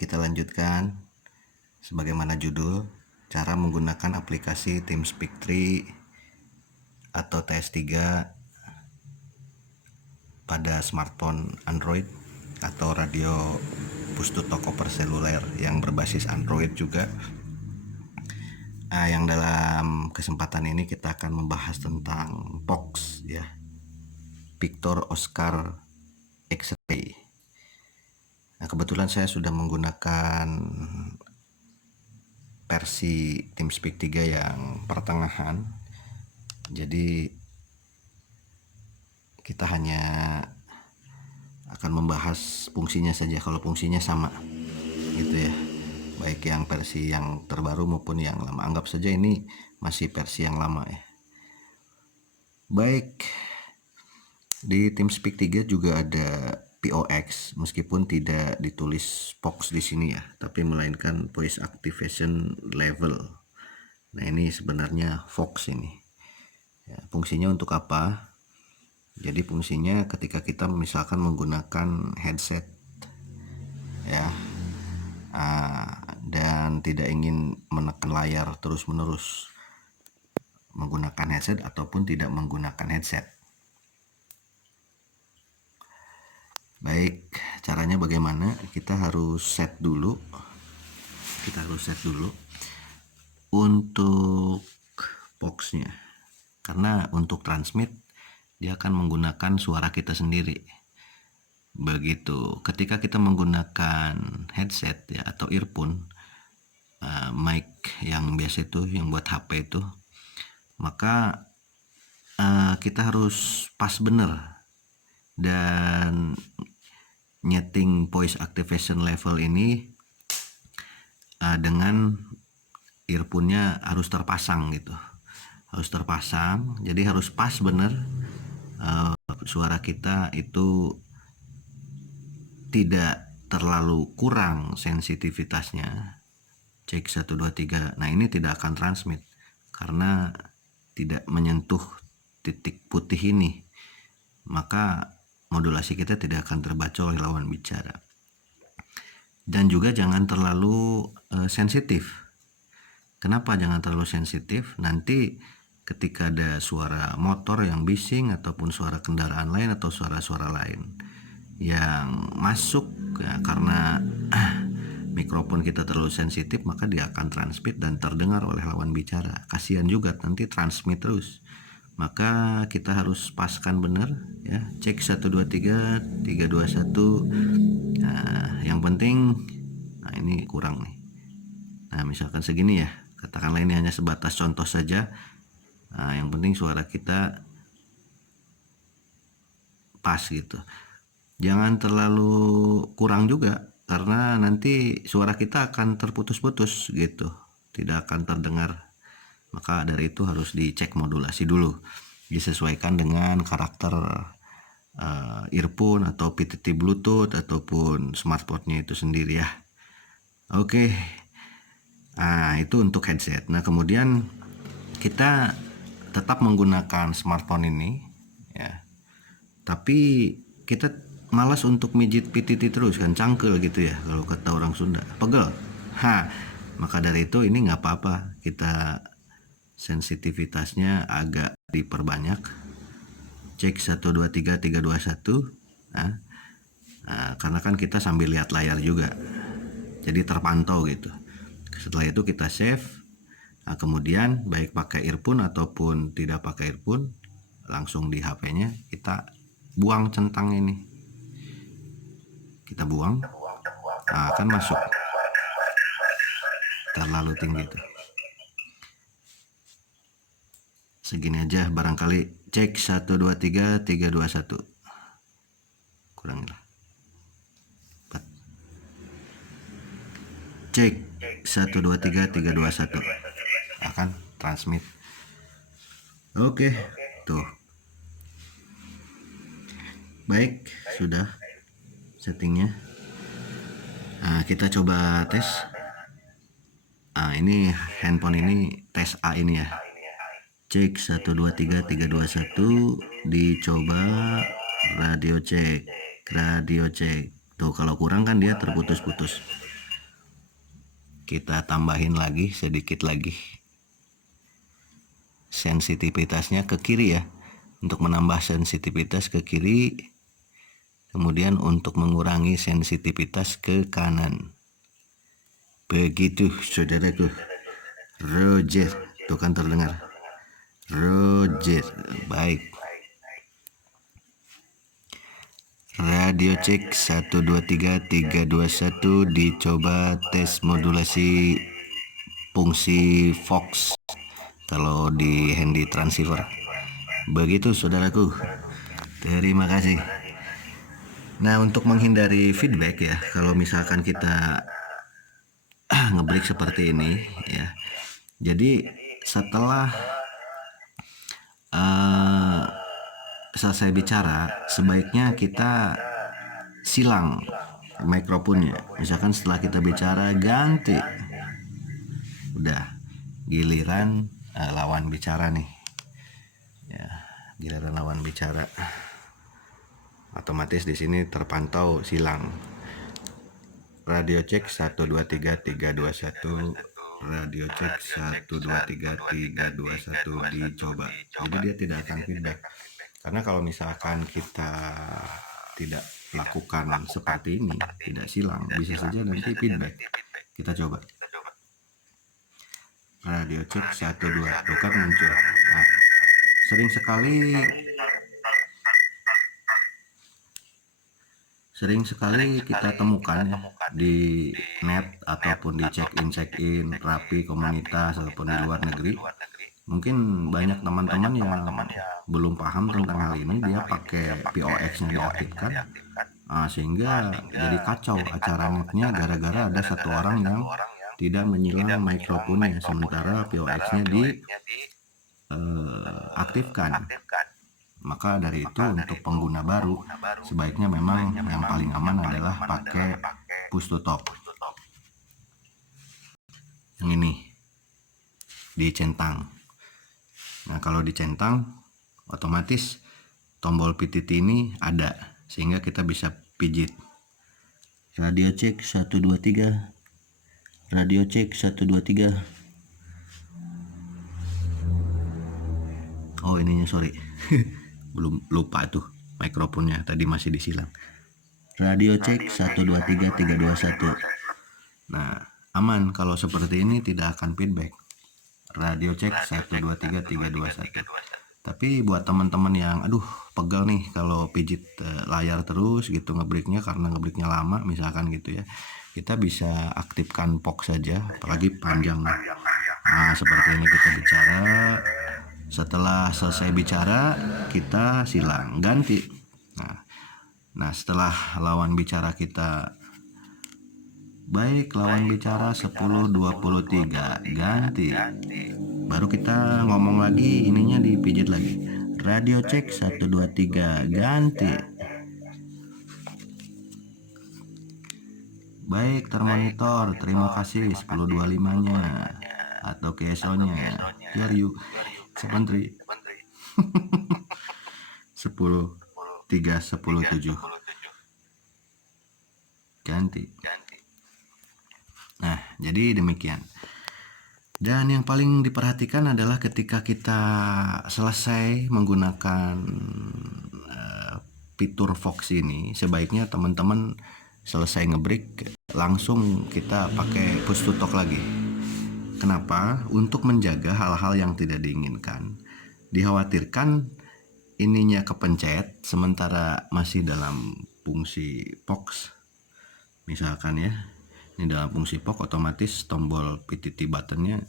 kita lanjutkan. Sebagaimana judul, cara menggunakan aplikasi TeamSpeak 3 atau TS3 pada smartphone Android atau radio push to talk over seluler yang berbasis Android juga. Yang dalam kesempatan ini kita akan membahas tentang POX ya, Victor Oscar X-ray. Nah, kebetulan saya sudah menggunakan versi TeamSpeak 3 yang pertengahan. Jadi kita hanya akan membahas fungsinya saja. Kalau fungsinya sama gitu ya, baik yang versi yang terbaru maupun yang lama. Anggap saja ini masih versi yang lama ya. Baik, di TeamSpeak 3 juga ada POX, meskipun tidak ditulis POX di sini ya, tapi melainkan Voice Activation Level. Nah, ini sebenarnya Vox ini. Ya, fungsinya untuk apa? Jadi fungsinya ketika kita misalkan menggunakan headset ya, dan tidak ingin menekan layar terus-menerus menggunakan headset ataupun tidak menggunakan headset. Baik, caranya bagaimana? Kita harus set dulu untuk boxnya, karena untuk transmit dia akan menggunakan suara kita sendiri. Begitu ketika kita menggunakan headset ya atau earphone, mic yang biasa itu yang buat HP itu, maka kita harus pas bener dan nyeting voice activation level ini dengan earphone-nya harus terpasang gitu, jadi harus pas bener. Suara kita itu tidak terlalu kurang sensitivitasnya, cek 1 2 3. Nah, ini tidak akan transmit karena tidak menyentuh titik putih ini, maka modulasi kita tidak akan terbaca oleh lawan bicara. Dan juga jangan terlalu sensitif. Kenapa jangan terlalu sensitif? Nanti ketika ada suara motor yang bising ataupun suara kendaraan lain atau suara-suara lain yang masuk ya, karena mikrofon kita terlalu sensitif, maka dia akan transmit dan terdengar oleh lawan bicara. Kasihan juga nanti transmit terus. Maka kita harus paskan benar ya, cek 1 2 3 3 2 1. Nah, yang penting, nah ini kurang nih. Nah, misalkan segini ya, katakanlah ini hanya sebatas contoh saja. Nah, yang penting suara kita pas gitu. Jangan terlalu kurang juga, karena nanti suara kita akan terputus-putus gitu, tidak akan terdengar. Maka dari itu harus dicek modulasi dulu, disesuaikan dengan karakter earphone atau PTT Bluetooth ataupun smartphone-nya itu sendiri ya. Oke. Nah, itu untuk headset. Nah, kemudian kita tetap menggunakan smartphone ini ya, tapi kita malas untuk mijit PTT terus kan, cangkel gitu ya kalau kata orang Sunda, pegel. Maka dari itu ini nggak apa-apa, kita sensitivitasnya agak diperbanyak, cek 1 2 3 3 2 1. Karena kan kita sambil lihat layar juga, jadi terpantau gitu. Setelah itu kita save. Kemudian baik pakai earphone ataupun tidak pakai earphone, langsung di HP-nya kita buang centang ini, kita buang. Akan masuk, terlalu tinggi tuh. Segini aja barangkali, cek 1 2 3 3 2 1. Kurangilah. Cek 1 2 3 3 2 1. Akan transmit. Oke, tuh. Baik, sudah settingnya. Kita coba tes. Ini handphone ini tes A ini ya. Cek 1 2 3 3 2 1. Dicoba radio cek. Tuh, kalau kurang kan dia terputus-putus. kita tambahin lagi sedikit lagi sensitivitasnya ke kiri ya, untuk menambah sensitivitas ke kiri, kemudian untuk mengurangi sensitivitas ke kanan. Begitu saudaraku. Roger, tuh kan terdengar. Roger, baik. Radio cek 123 321, dicoba tes modulasi fungsi Fox kalau di handy transceiver. Begitu saudaraku. Terima kasih. Nah, untuk menghindari feedback ya, kalau misalkan kita ngebreak seperti ini ya. Jadi setelah selesai bicara, sebaiknya kita silang mikrofonnya. Misalkan setelah kita bicara ganti, udah giliran lawan bicara nih ya, giliran lawan bicara, otomatis di sini terpantau silang. Radio cek 123 321, radio cek 123 321, dicoba. Jadi dia tidak akan feedback. Karena kalau misalkan kita tidak lakukan seperti ini, tidak silang, bisa saja nanti feedback. Kita coba. Radio cek 12, tuh kan muncul. Nah, sering sekali kita temukan ya di net ataupun di check-in Rapi komunitas ataupun di luar negeri. Mungkin banyak teman-teman yang belum paham tentang hal ini, dia pakai POX-nya diaktifkan, sehingga jadi kacau acara netnya gara-gara ada satu orang yang tidak menyilang mikrofonnya sementara POX-nya diaktifkan. Maka dari itu untuk pengguna baru sebaiknya memang yang paling aman adalah pakai push to talk. Yang ini dicentang. Nah, kalau dicentang otomatis tombol PTT ini ada sehingga kita bisa pijit. Radio cek 123. Radio cek 123. Oh, ininya sorry. Belum lupa tuh mikrofonnya tadi masih disilang. Radio cek 123 321. Nah, aman kalau seperti ini, tidak akan feedback. Radio cek 123 321. Tapi buat teman-teman yang pegel nih kalau pijit layar terus gitu ngebreaknya, karena ngebreaknya lama misalkan gitu ya, kita bisa aktifkan POX saja, apalagi panjang. Nah, seperti ini kita bicara. Setelah selesai bicara, kita silang, ganti. Nah, setelah lawan bicara kita, baik lawan bicara 1023, ganti. Baru kita ngomong lagi, ininya dipijit lagi. Radio cek 123, ganti. Baik termonitor, terima kasih 1025-nya atau KSO-nya. Here you 73 10 3 10 7, ganti. Nah, jadi demikian. Dan yang paling diperhatikan adalah ketika kita selesai menggunakan fitur Fox ini, sebaiknya teman-teman selesai ngebreak langsung kita pakai push to talk lagi. Kenapa? Untuk menjaga hal-hal yang tidak diinginkan. Dikhawatirkan ininya kepencet sementara masih dalam fungsi Fox. Misalkan ya, ini dalam fungsi POX, otomatis tombol PTT buttonnya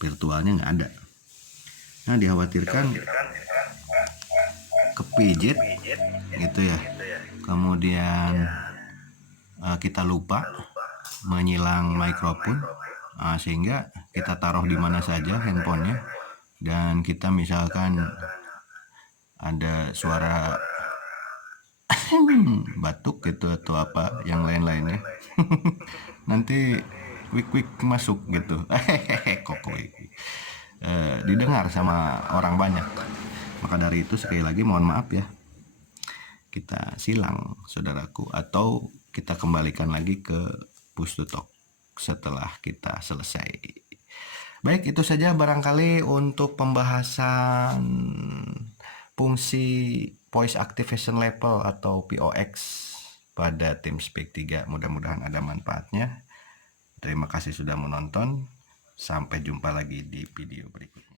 virtualnya nggak ada. Nah, dikhawatirkan kepijit gitu ya, kemudian kita lupa menyilang mikrofon, sehingga kita taruh di mana saja handphonenya, dan kita misalkan ada suara batuk gitu atau apa yang lain-lainnya nanti quick masuk gitu didengar sama orang banyak. Maka dari itu sekali lagi mohon maaf ya, kita silang saudaraku, atau kita kembalikan lagi ke push to talk. setelah kita selesai. Baik, itu saja barangkali untuk pembahasan fungsi voice activation label atau POX pada TeamSpeak 3. Mudah-mudahan ada manfaatnya. Terima kasih sudah menonton. Sampai jumpa lagi di video berikutnya.